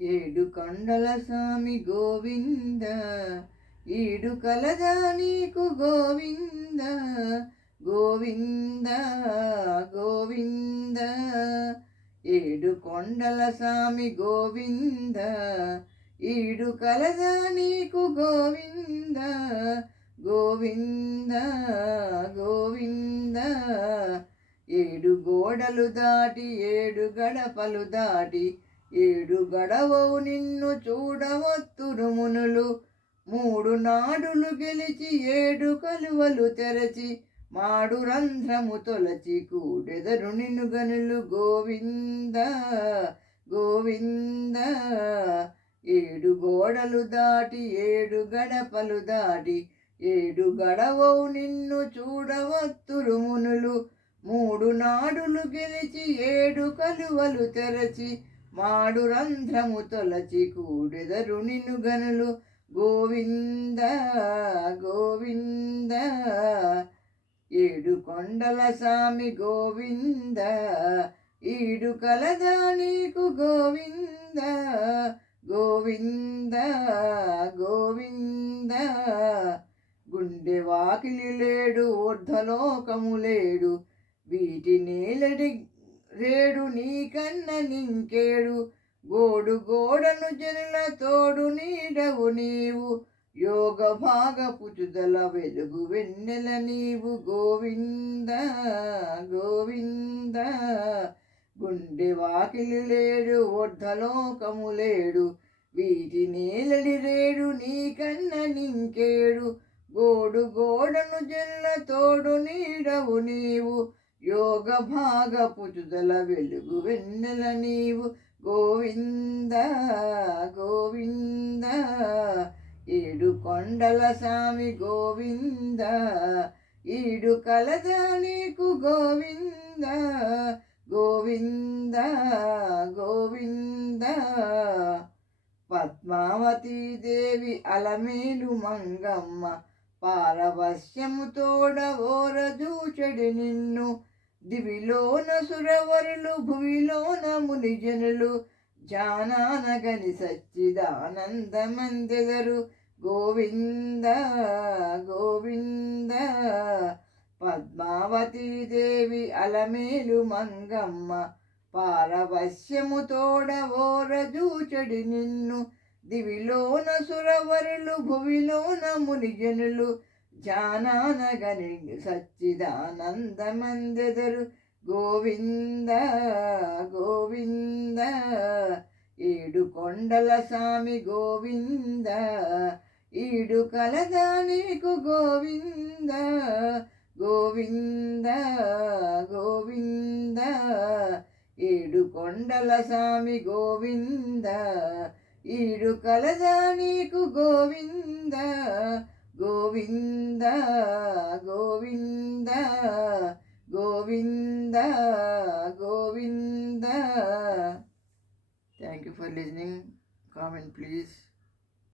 ఏడు కొండల స్వామి గోవింద, ఈడు కలదా నీకు గోవింద, గోవింద గోవింద. ఏడు కొండల స్వామి గోవింద, ఈడు కలదా నీకు గోవింద, గోవింద గోవింద. ఏడు గోడలు దాటి ఏడు గడపలు దాటి ఏడు గడవవు నిన్ను చూడవత్తురు మునులు. మూడు నాడులు గెలిచి ఏడు కలువలు తెరచి మాడు రంధ్రము తొలచి కూడెదరు నిన్ను గనులు. గోవింద గోవింద. ఏడు గోడలు దాటి ఏడు గడపలు దాటి ఏడు గడవవు నిన్ను చూడవత్తురు మునులు. మూడు నాడులు గెలిచి ఏడు కలువలు తెరచి మాడు రంధ్రము తొలచి కూడెదరు నిన్ను గనులు. గోవింద గోవింద. ఏడు కొండల స్వామి గోవింద, ఈడు కలదా నీకు గోవింద, గోవింద గోవింద. గుండె వాకిలి లేడు ఊర్ధ్వలోకము లేడు, వీటి నేలడి రేడు నీకన్న నింకేడు. గోడు గోడను జనుల తోడు నీడవు నీవు, యోగ భాగ పుచుదల వెలుగు వెన్నెల నీవు. గోవింద గోవింద. గుండె వాకిలి లేడు ఊర్ధ్వలోకము లేడు, వీటి నేలడి రేడు నీకన్న నింకేడు. గోడు గోడను జనుల తోడు నీడవు నీవు, యోగ భాగ పుచుదల వెలుగు వెన్నెల నీవు. గోవింద గోవింద. ఏడు కొండల స్వామి గోవింద, ఈడు కలదా నీకు గోవింద, గోవింద గోవింద. పద్మావతీ దేవి అలమేలు మంగమ్మ, పారవశ్యము తోడ ఓరజూచడి నిన్ను. దివిలోన సురవరులు భువిలోన మునిజనులు, జానానగని సచ్చిదానందమందెదరు. గోవింద గోవింద. పద్మావతీ దేవి అలమేలు మంగమ్మ, పారవశ్యము తోడ ఓరజూచడి నిన్ను. దివిలోన సురవరులు భువిలోన మునిజనులు, జానానగని సచ్చిదానందమందెదరు. గోవింద గోవింద. ఏడు కొండల స్వామి గోవింద, ఈడు కలదా నీకు గోవింద, గోవింద గోవింద. ఏడు కొండల స్వామి గోవింద, ఈడు కలదా నీకు Govinda, Govinda Govinda Govinda Govinda. Thank you for listening. Comment please.